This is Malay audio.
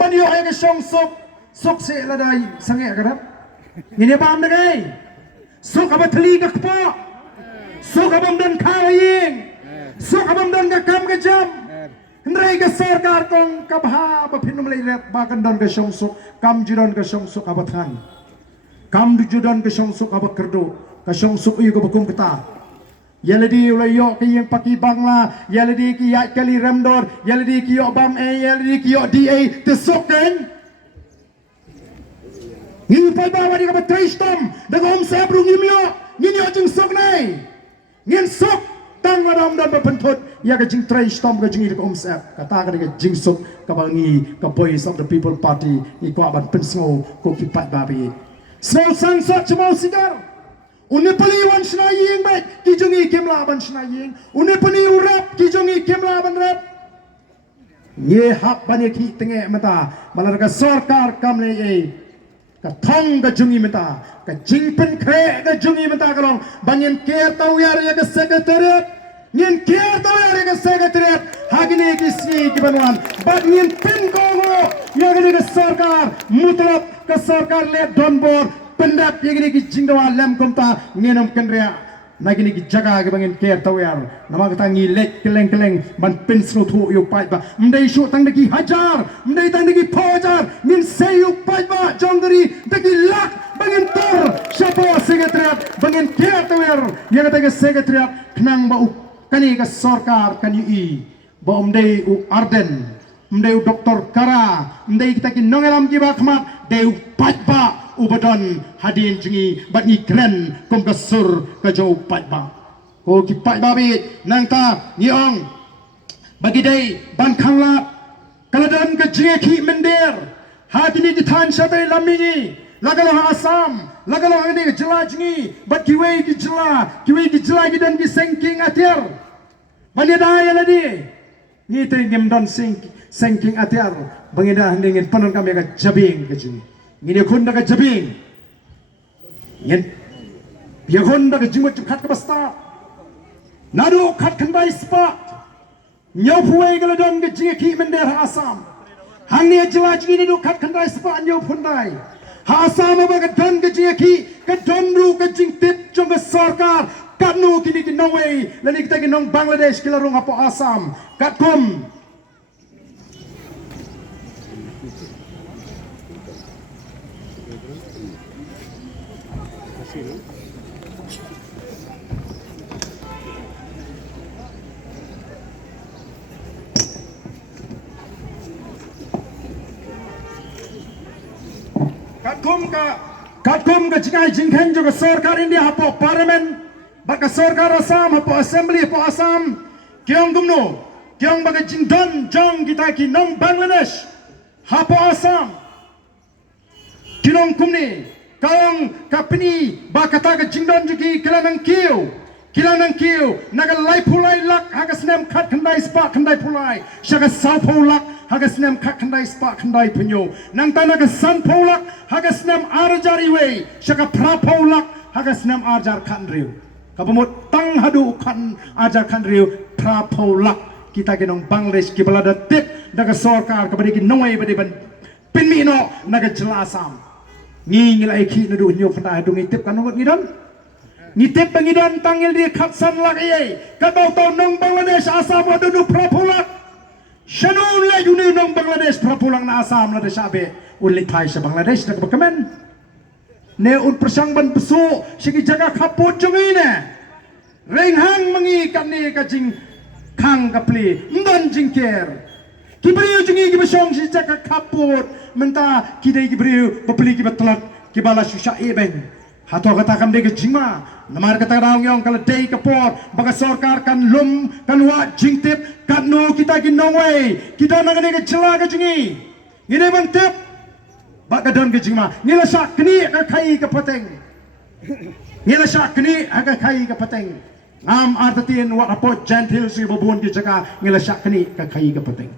banyo ay ka siyang sok si laday sange kadap ini paham dah kai sok abang teli ka po sok abang dan kawing sok abang dan ka kam ka jam hendrai ka sarkar kong kabha ba pinum leiret ba kan don ka siyang sok kam jidon ka siyang sok abathan kam jidon ka siyang sok abat kerdo ka siyang sok iyo ka bakum kita yaladi ulayo ki yang paki bangla yaladi ki ya kali ramdor yaladi ki yo bam yaladi ki yo da tesok kan ngin pai ba wadi ka tristom daga om sabrung ngimyo ngin yo jing sok nai ngin sok tang wadam dan bentot ya ka jing tristom ka jing om sab kata ka jing sok ka bangi ka voice of the people party ikwa ban pensngo ko ki pat babi snow sangsot chmo sigar Une pali wan shnaying baik kijongi kemla ban shnaying une pani urap kijongi kemla ban rap ye hak bani ki tenge mata malar ka sarkar kamne ye ka thong ka jungi mata ka jingpen kre ka jungi mata kalong banyin care tau yar ya ka secretariat ngin care tau yar ya ka secretariat hagine ki sni ki banwan bad ngin pin ko ya ka sarkar mutlab ka sarkar le donbor pendap yang ini jingdawa lem komta ngenom kendria nagi ni jaga ke bangin care tawar nama kata ngilek keleng ban pensno thu yu pai ba mdai shu tang dagi hajar mdai tang dagi pojar min sayu pai ba jongari dagi lak bangin tor siapa sekretariat bangin care tawar yang kata sekretariat kenang ba kani ka sarkar kani i ba mdai u arden mdai u doktor kara mdai kita ki nongelam ki ba khmat deu pai ba ubadon hadin jengi bat ni kren kom kasur ka jau pat ba ko ki pat ba bi nang ta ni ong bagi dai ban khangla kaladan ka jengi ki mender hadini ki than sabai lamini lagalo asam lagalo ni jela jengi bat ki wei ki jela ki dan ki sengking atir bani dai ladi ni te ngem don sengking atir bangida ndengin panon kami ka jabing ka jengi ngini khunda ka jabing yen ya khunda ka jingwa khat ka basta nadu khat khandai spa nyau puai gala don ka jinga ki mender asam hangni jela jingi du khat khandai spa nyau phundai ha asam ba ka don ka jinga ki ka don ru ka jing tip jong ka sarkar kanu kini ki Norway lani kita ki nong Bangladesh kila rung apo asam katkom katkum ka jingai jingkhen jo ka sarkar India hapo parliament ba ka sarkar Assam hapo assembly hapo Assam kyong gumno kyong ba ka jingdon jong kita ki nong Bangladesh hapo Assam kinong kumni kaong kapini ba kata ka jingdon juki kilanang kiu naga lai pulai lak hagas nem khat khandai spa khandai pulai shaga sapo lak hagas nem khat khandai spa khandai punyo nang ta naga san polak hagas nem arjari we shaga prapo lak hagas nem arjar khandriu kabamut tang hadu khan ajar khandriu prapo lak kita genong Bangladesh ki balada tip naga sarkar kabadi ki nongai badi ban pinmi no naga jelasam ngingil ai ki nadu nyo phanda dungi tip kanong ngidon nitip pengidan tangil di khatsan lak ye kadau tau nong Bangladesh Assam wadunu prapulak shanun la yuni nong Bangladesh prapulang na Assam la desabe ulit thai sa Bangladesh na kamen ne un persang ban pesu sigi jaga kaput jungi ne renghang mangi kani ka jing khang kapli ndon jingker kibriu jungi gibesong si jaga kaput menta kidai kibriu bapli kibatlak kibala susha ebeng hato kata kam dek jingma namar kata raung yong kala dei kapor baga sarkar kan lum kan wa jingtip kan no kita ki Norway kita nang dek jela ka jingi ngine bang tip baga don ke jingma ngila sak kni ka khai ka pateng ngila sak kni ka khai ka pateng ngam artatin wa apot gentle si babun ki jaka ngila sak kni ka khai ka pateng